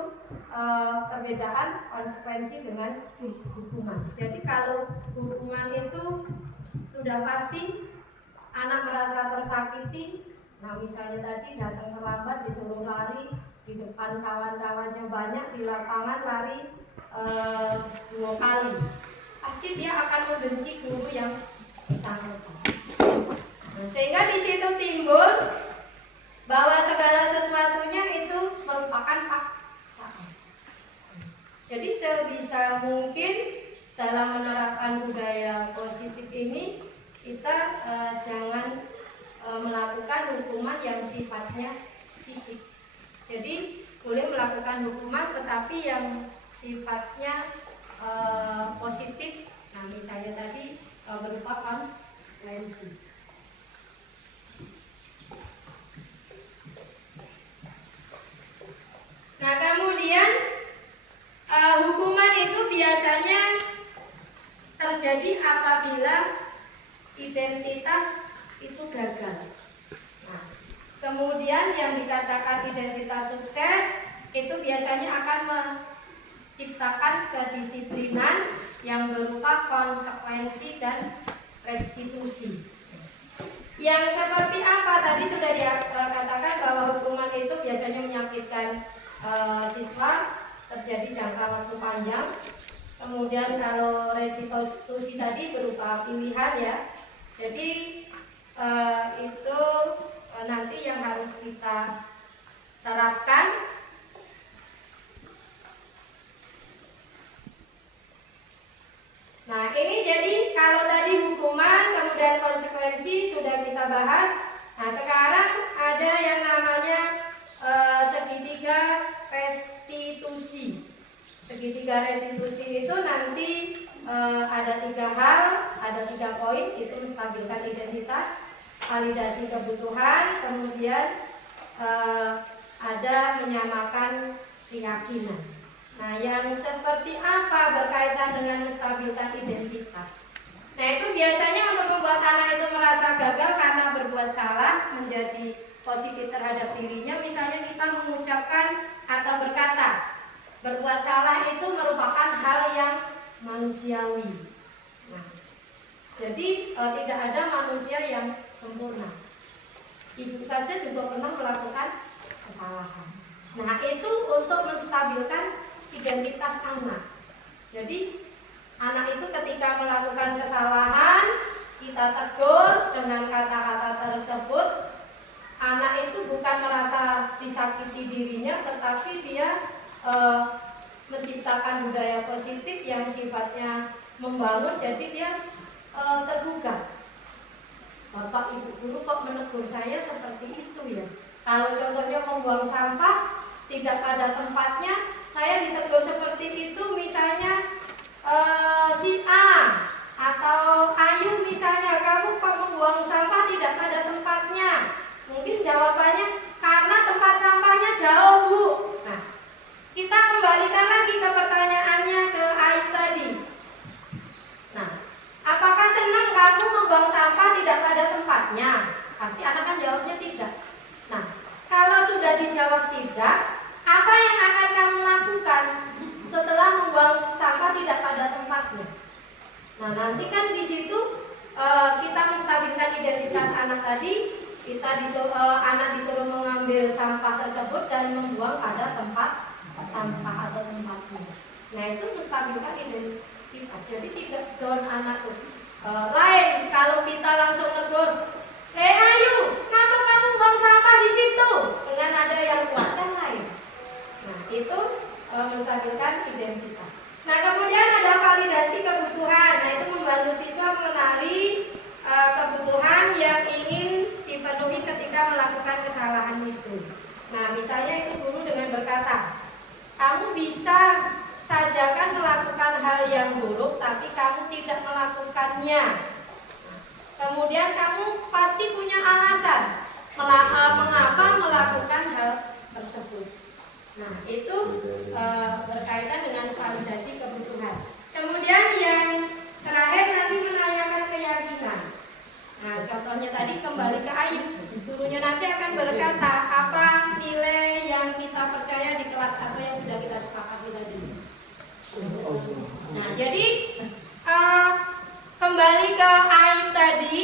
perbedaan konsekuensi dengan hukuman. Jadi kalau hukuman itu sudah pasti anak merasa tersakiti. Nah, misalnya tadi datang terlambat disuruh lari di depan kawan-kawannya banyak di lapangan lari 2 kali. Pasti dia akan membenci guru yang bersangkutan. Nah, sehingga di situ timbul bahwa segala sesuatunya itu merupakan paksaan. Jadi sebisa mungkin dalam menerapkan budaya positif ini kita jangan melakukan hukuman yang sifatnya fisik. Jadi boleh melakukan hukuman tetapi yang sifatnya positif. Nah, misalnya tadi berupa konsekuensi. Nah, kemudian hukuman itu biasanya terjadi apabila identitas itu gagal. Nah, kemudian yang dikatakan identitas sukses itu biasanya akan menciptakan kedisiplinan yang berupa konsekuensi dan restitusi. Yang seperti apa? Tadi sudah dikatakan bahwa hukuman itu biasanya menyakitkan siswa, terjadi jangka waktu panjang. Kemudian kalau restitusi tadi berupa pilihan ya. Jadi itu nanti yang harus kita terapkan. Nah, ini jadi kalau tadi hukuman kemudian konsekuensi sudah kita bahas. Nah, sekarang ada yang namanya segitiga restitusi. Segitiga restitusi itu nanti ada 3 hal, ada 3 poin, itu menstabilkan identitas, validasi kebutuhan, kemudian ada menyamakan keyakinan. Nah, yang seperti apa berkaitan dengan menstabilkan identitas? Nah, itu biasanya untuk membuat anak itu merasa gagal karena berbuat salah, menjadi positif terhadap dirinya. Misalnya kita mengucapkan atau berkata, berbuat salah itu merupakan hal yang manusiawi. Nah, jadi tidak ada manusia yang sempurna. Ibu saja juga pernah melakukan kesalahan. Nah, itu untuk menstabilkan identitas anak. Jadi anak itu ketika melakukan kesalahan, kita tegur dengan kata-kata tersebut. Anak itu bukan merasa disakiti dirinya, tetapi dia menciptakan budaya positif yang sifatnya membangun. Jadi dia tergugah. Bapak ibu guru kok menegur saya seperti itu ya. Kalau contohnya membuang sampah tidak pada tempatnya, saya ditegur seperti itu. Misalnya si A atau Ayu misalnya, kamu kok membuang sampah tidak pada tempatnya. Mungkin jawabannya karena tempat sampahnya jauh, Bu. Nah, kita kembalikan lagi ke pertanyaannya ke Ayu tadi. Nah, apakah senang kamu membuang sampah tidak pada tempatnya? Pasti anak kan jawabnya tidak. Nah, kalau sudah dijawab tidak, apa yang akan kamu lakukan setelah membuang sampah tidak pada tempatnya? Nah, nanti kan di situ kita menstabilkan identitas anak tadi. Anak disuruh mengambil sampah tersebut dan membuang pada tempat sampah atau tempatnya. Nah, itu menstabilkan identitas. Jadi tidak down anak tuh. Lain kalau kita langsung negur, Ayu, kamu buang sampah di situ, dengan ada yang kuat kan lain. Nah, itu menstabilkan identitas. Nah, kemudian ada validasi kebutuhan. Nah, itu membantu siswa mengenali kebutuhan yang ingin dipenuhi ketika melakukan kesalahan itu. Nah, misalnya itu guru dengan berkata, kamu bisa saja kan melakukan hal yang buruk, tapi kamu tidak melakukannya. Kemudian kamu pasti punya alasan mengapa melakukan hal tersebut. Nah, itu berkaitan dengan validasi kebutuhan. Kemudian yang terakhir nanti menanyakan keyakinan. Nah, contohnya tadi kembali ke Ayu. Gurunya nanti akan berkata apa nilai yang kita percaya di kelas atau yang sudah kita sepakati tadi. Nah, jadi kembali ke Ayu tadi.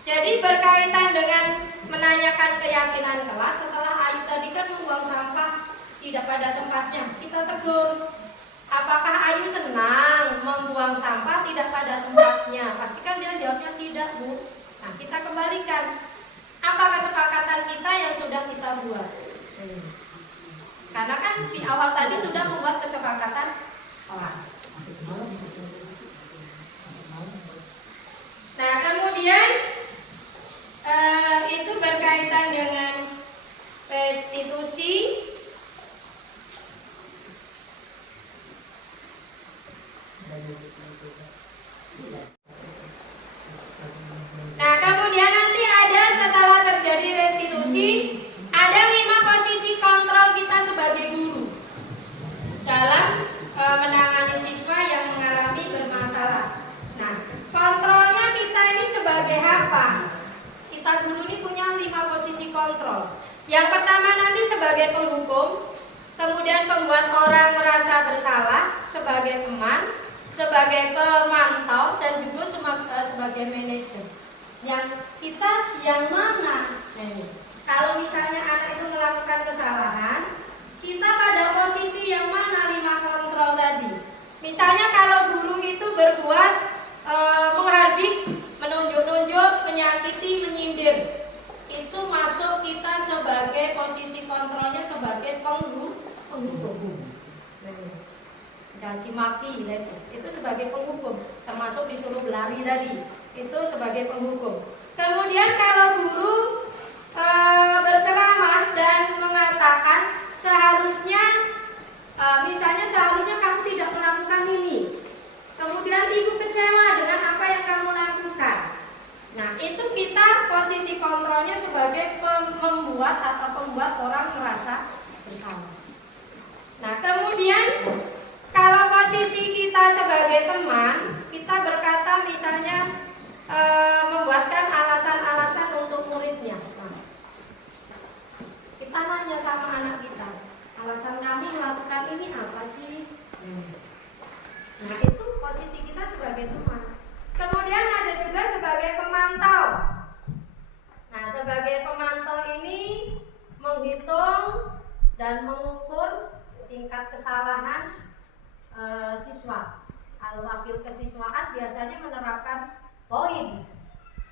Jadi berkaitan dengan menanyakan keyakinan kelas. Setelah Ayu tadi kan membuang sampah tidak pada tempatnya, kita tegur. Apakah Ayu senang membuang sampah tidak pada tempatnya? Pastikan dia jawabnya tidak, Bu. Nah, kita kembalikan. Apa kesepakatan kita yang sudah kita buat? Karena kan di awal tadi sudah membuat kesepakatan kelas. Nah, kemudian itu berkaitan dengan restitusi. Nah, kemudian nanti ada setelah terjadi restitusi, ada 5 posisi kontrol kita sebagai guru dalam menangani siswa yang mengalami bermasalah. Nah, kontrolnya kita ini sebagai apa? Kita guru ini punya 5 posisi kontrol. Yang pertama nanti sebagai penghukum, kemudian pembuat orang merasa bersalah, sebagai teman, sebagai pemantau, dan juga sebagai manajer. Yang kita yang mana? Kalau misalnya anak itu melakukan kesalahan, kita pada posisi yang mana 5 kontrol tadi? Misalnya kalau sebagai penghukum. Caci maki itu sebagai penghukum, termasuk disuruh berlari tadi itu sebagai penghukum. Kemudian kalau guru berceramah dan mengatakan misalnya seharusnya kamu tidak melakukan ini, kemudian ibu kecewa dengan apa yang kamu lakukan. Nah, itu kita posisi kontrolnya sebagai pembuat orang merasa bersalah. Nah, kemudian kalau posisi kita sebagai teman, kita berkata misalnya membuatkan alasan-alasan untuk muridnya. Nah, kita nanya sama anak kita, alasan kamu melakukan ini apa sih? Nah, itu posisi kita sebagai teman. Kemudian ada juga sebagai pemantau. Nah, sebagai pemantau ini menghitung dan mengukur tingkat kesalahan siswa. Kalau wakil kesiswaan biasanya menerapkan poin.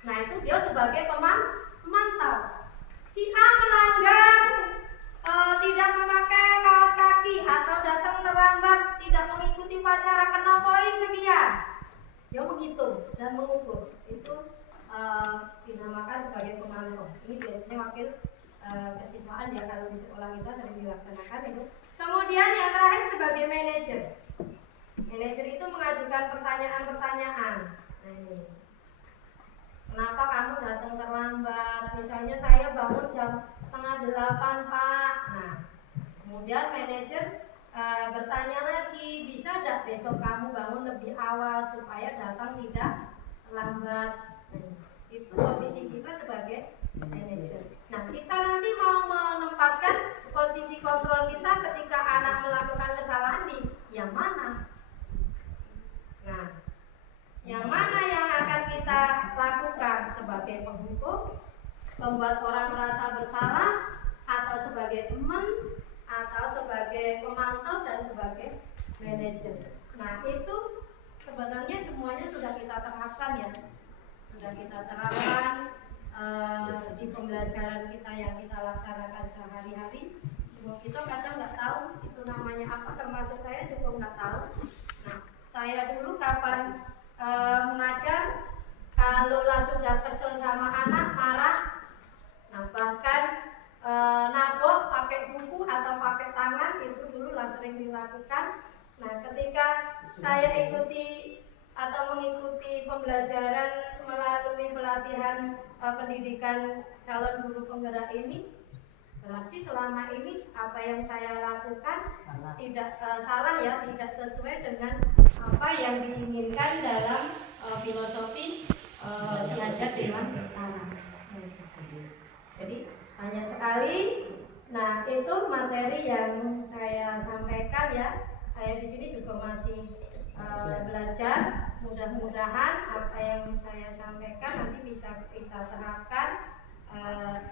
Nah, itu dia sebagai pemantau. Si A melanggar tidak memakai kaos kaki atau datang terlambat, tidak mengikuti upacara, kena poin sekian. Dia menghitung dan mengukur. Itu dinamakan sebagai pemantau. Ini biasanya wakil kesiswaan ya, kalau di sekolah kita sering dilaksanakan itu. Kemudian yang terakhir sebagai manajer. Manajer itu mengajukan pertanyaan-pertanyaan. Nah, ini. Kenapa kamu datang terlambat? Misalnya saya bangun jam 7:30, Pak. Nah, kemudian manajer bertanya lagi, bisa tidak besok kamu bangun lebih awal supaya datang tidak terlambat? Nah, itu posisi kita sebagai manajer. Nah, kita nanti mau menempatkan posisi kontrol kita ketika anak melakukan kesalahan di yang mana? Nah, yang mana yang akan kita lakukan sebagai penghukum, membuat orang merasa bersalah, atau sebagai teman, atau sebagai pemantau, dan sebagai manajer. Nah, itu sebenarnya semuanya sudah kita terapkan ya, sudah kita terapkan di pembelajaran kita yang kita laksanakan sehari-hari. Cuma kita kadang nggak tahu itu namanya apa, termasuk saya juga nggak tahu. Nah, saya dulu kapan mengajar, kalau sudah kesel sama anak, marah, nah bahkan nabok pakai buku atau pakai tangan, itu dulu sering dilakukan. Nah, ketika saya ikuti atau mengikuti pembelajaran melalui pelatihan pendidikan calon guru penggerak ini, berarti selama ini apa yang saya lakukan tidak salah ya, tidak sesuai dengan apa yang diinginkan dalam filosofi diajar dengan tanah. Jadi banyak sekali. Nah, itu materi yang saya sampaikan ya. Saya di sini juga masih belajar. Mudah-mudahan apa yang saya sampaikan nanti bisa kita terapkan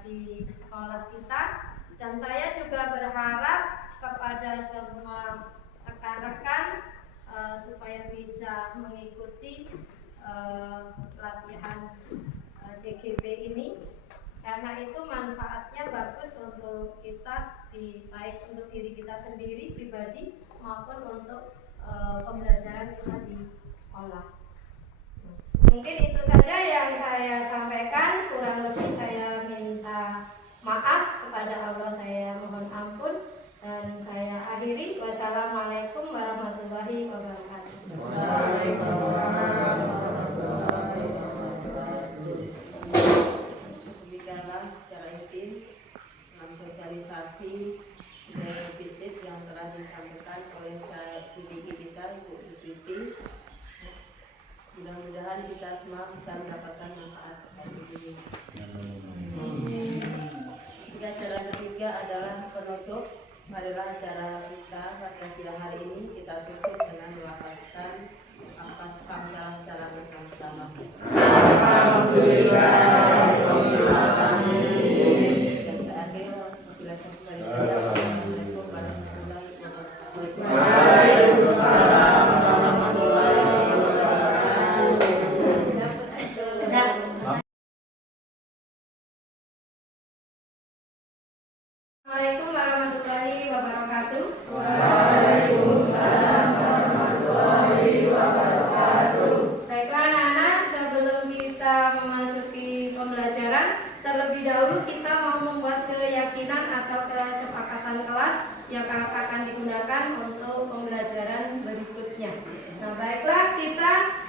di sekolah kita. Dan saya juga berharap kepada semua rekan-rekan supaya bisa mengikuti latihan JGP ini, karena itu manfaatnya bagus untuk kita, baik untuk diri kita sendiri pribadi maupun untuk pembelajaran kita di sekolah. Mungkin itu saja yang saya sampaikan, kurang lebih saya minta maaf kepada Allah, saya mohon ampun, dan saya akhiri. Wassalamualaikum warahmatullahi wabarakatuh. Waalaikumsalam warahmatullahi wabarakatuh. Demikianlah secara intim dalam sosialisasi budaya positif yang telah disampaikan oleh didik kita Ibu Suswiti. Mudah-mudahan kita semua bisa mendapatkan manfaat dari ini. Acara ketiga adalah penutup. Marilah acara kita pada siang hari ini kita tutup dengan melafazkan lafaz hamdalah secara bersama-sama. Alhamdulillah. Dan terakhir, Assalamualaikum warahmatullahi wabarakatuh. Waalaikumsalam warahmatullahi wabarakatuh. Assalamualaikum warahmatullahi warahmatullahi wabarakatuh. Baiklah anak-anak, sebelum kita memasuki pembelajaran, terlebih dahulu kita mau membuat keyakinan atau kesepakatan kelas yang akan digunakan untuk pembelajaran berikutnya. Nah, baiklah kita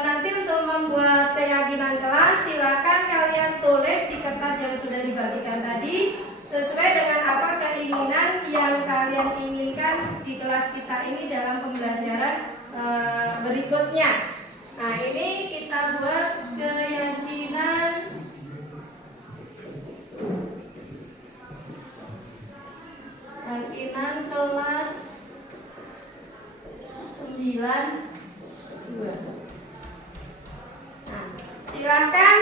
nanti untuk membuat keyakinan kelas, silakan kalian tulis di kertas yang sudah dibagikan tadi sesuai dengan apa keinginan yang kalian inginkan di kelas kita ini dalam pembelajaran berikutnya. Nah, ini kita buat keyakinan kelas 9. Nah, silakan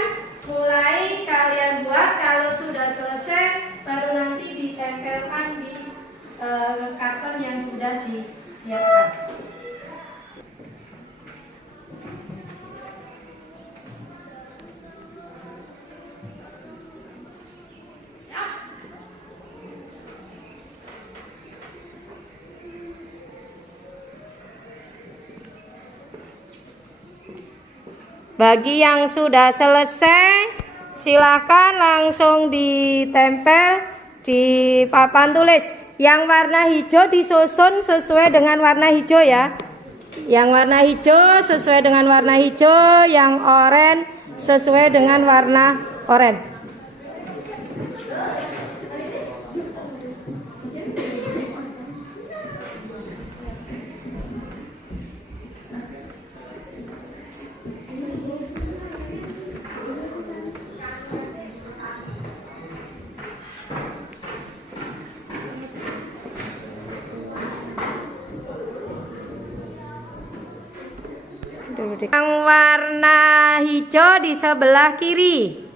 mulai kalian buat. Kalau sudah selesai baru nanti ditempelkan di karton yang sudah disiapkan. Bagi yang sudah selesai, silakan langsung ditempel di papan tulis. Yang warna hijau disusun sesuai dengan warna hijau ya. Yang warna hijau sesuai dengan warna hijau, yang oranye sesuai dengan warna oranye. Yang warna hijau di sebelah kiri.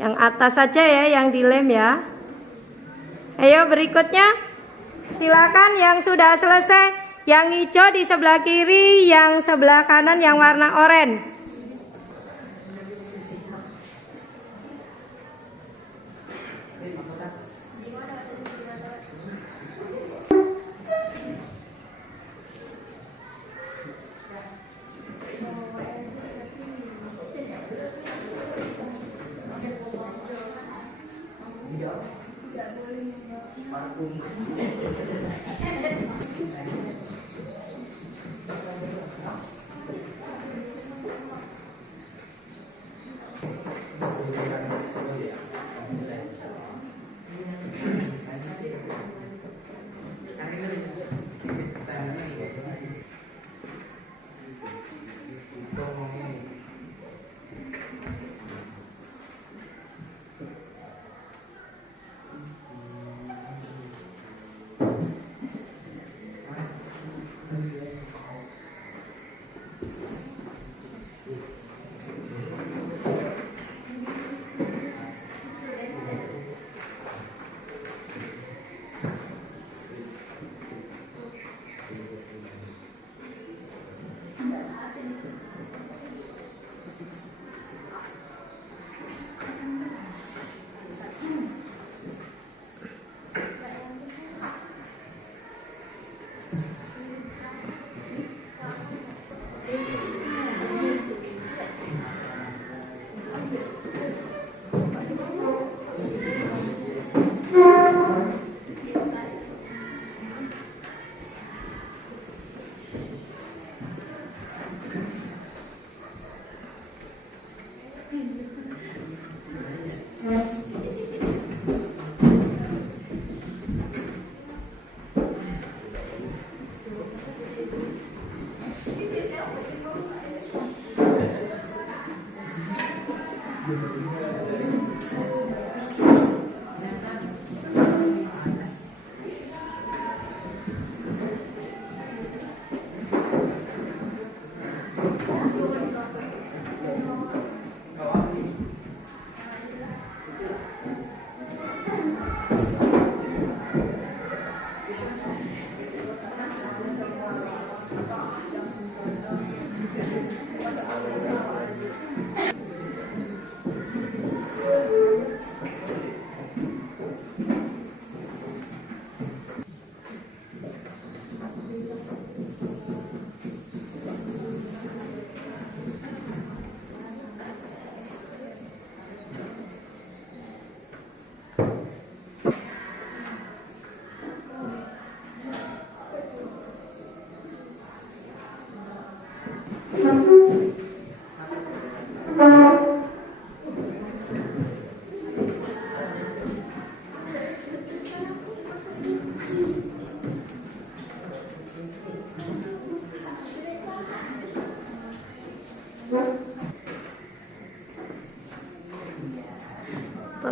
Yang atas saja ya, yang dilem ya. Ayo berikutnya. Silakan yang sudah selesai. Yang hijau di sebelah kiri, yang sebelah kanan yang warna oranye.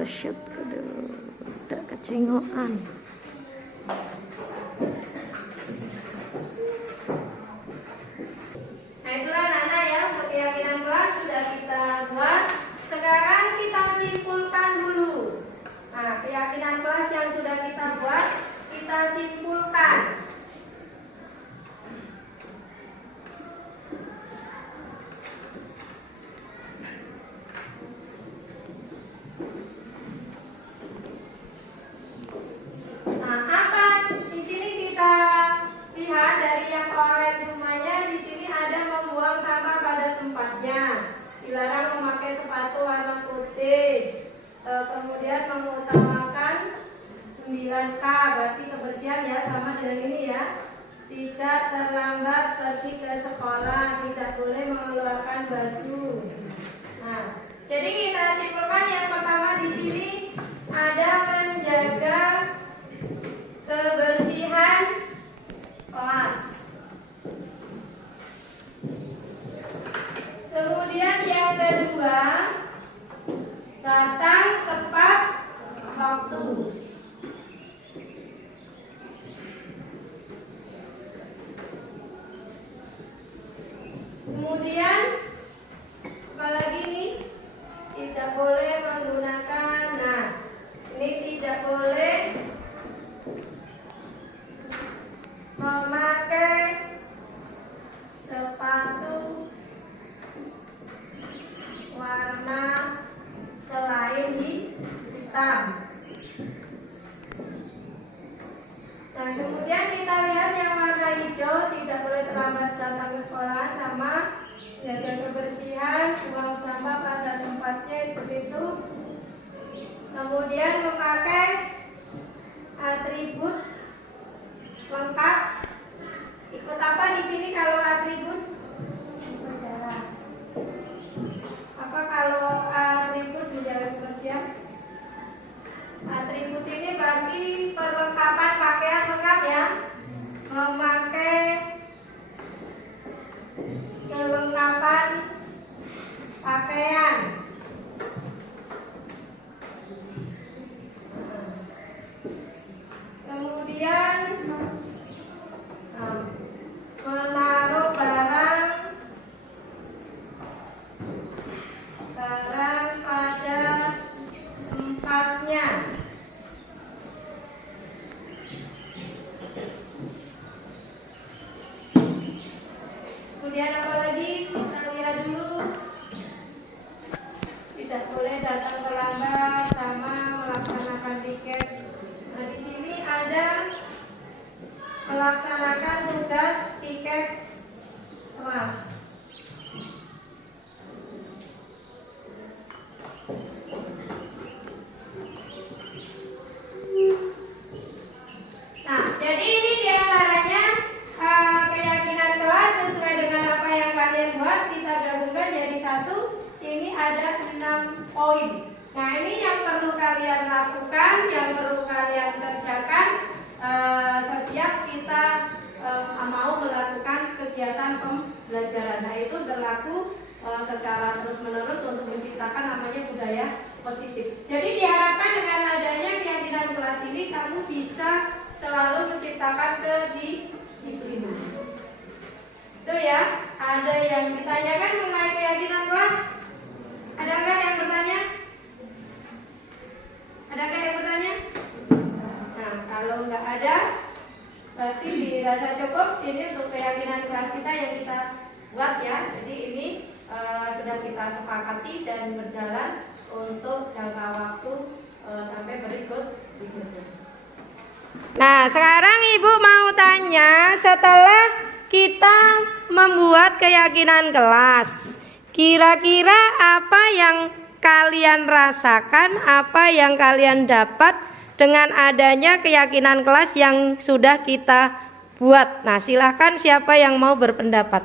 shoot kudu udah kecengokan. Nah itulah anak-anak ya, untuk keyakinan kelas sudah kita buat. Sekarang kita simpulkan dulu. Nah keyakinan kelas yang sudah kita buat, kita simpulkan. Nah, apa di sini kita lihat dari yang orange semuanya, di sini ada membuang sampah pada tempatnya, dilarang memakai sepatu warna putih, kemudian mengutamakan 9K, berarti kebersihan ya, sama dengan ini ya. Tidak terlambat pergi ke sekolah, tidak boleh mengeluarkan baju. Nah, jadi kita simpulkan yang pertama di sini ada menjaga kebersihan kelas. Kemudian yang kedua, datang tepat waktu. Kemudian apalagi ini tidak boleh menggunakan, nah ini tidak boleh memakai sepatu warna selain hitam. Nah kemudian kita lihat yang warna hijau, tidak boleh terlambat datang ke sekolah, sama jaga kebersihan, buang sampah pada tempatnya begitu. Kemudian memakai atribut lengkap. Ikut apa di sini kalau atribut? Apa kalau atribut menjaga kebersihan? Atribut ini berarti perlengkapan pakaian lengkap ya. Memakai kelengkapan pakaian. Kemudian menaruh barang pada tempatnya. Kemudian apa lagi? Kita lihat dulu. Tidak boleh datang terlambat, sama melaksanakan tiket. Nah, di sini ada melaksanakan tugas tiket kelas. Nah, jadi ini diantaranya keyakinan kelas sesuai dengan apa yang kalian buat, kita gabungkan jadi satu. Ini ada 6 poin. Nah, ini yang perlu kalian lakukan, yang perlu kalian kerjakan setiap kita mau melakukan kegiatan pembelajaran. Nah, itu berlaku secara terus-menerus untuk menciptakan namanya budaya positif. Jadi diharapkan dengan adanya keyakinan kelas ini kamu bisa selalu menciptakan kedisiplinan. Itu ya. Ada yang ditanyakan mengenai keyakinan kelas? Ada nggak yang bertanya? Adakah yang bertanya? Nah, kalau nggak ada, berarti dirasa cukup. Ini untuk keyakinan kelas kita yang kita buat ya. Jadi ini sudah kita sepakati dan berjalan untuk jangka waktu sampai berikutnya. Nah, sekarang Ibu mau tanya, setelah kita membuat keyakinan kelas, kira-kira apa yang kalian rasakan, apa yang kalian dapat dengan adanya keyakinan kelas yang sudah kita buat? Nah, silahkan siapa yang mau berpendapat.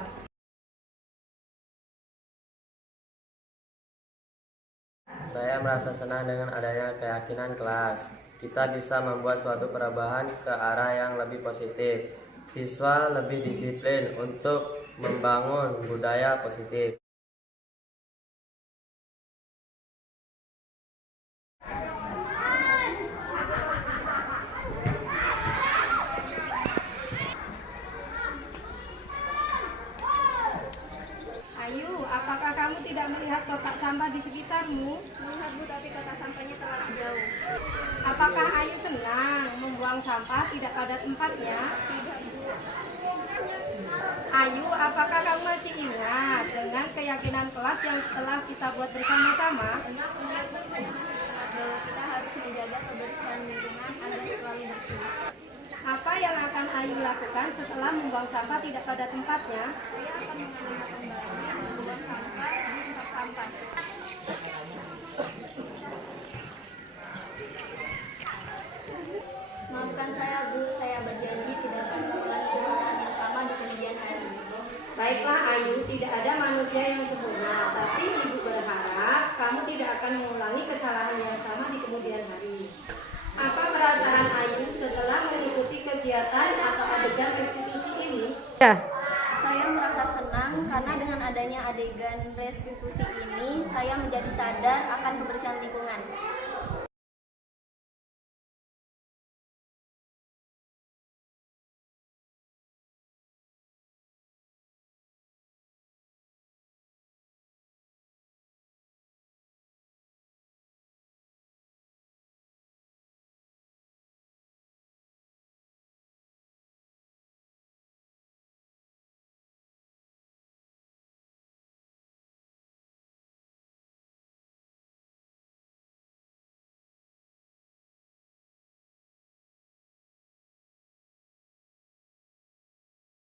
Saya merasa senang dengan adanya keyakinan kelas. Kita bisa membuat suatu perubahan ke arah yang lebih positif. Siswa lebih disiplin untuk membangun budaya positif. sampah di sekitarmu? Melihat Bu, tapi kotak sampahnya terlalu jauh. Apakah Ayu senang membuang sampah tidak pada tempatnya? Tidak Bu. Ayu, apakah kamu masih ingat dengan keyakinan kelas yang telah kita buat bersama-sama? Ingat Bu, bahwa kita harus menjaga kebersihan lingkungan agar selalu bersih. Apa yang akan Ayu lakukan setelah membuang sampah tidak pada tempatnya? Saya akan menggunakan barang dan membuang sampah di tempat sampah. Maafkan saya Bu, saya berjanji tidak akan mengulangi kesalahan yang sama di kemudian hari. Baiklah Ayu, tidak ada manusia yang sempurna, tapi Ibu berharap kamu tidak akan mengulangi kesalahan yang sama di kemudian hari. Apa perasaan Ayu setelah mengikuti kegiatan atau adegan restitusi ini? Saya merasa senang karena dengan adanya adegan restitusi ini, saya menjadi sadar akan kebersihan lingkungan.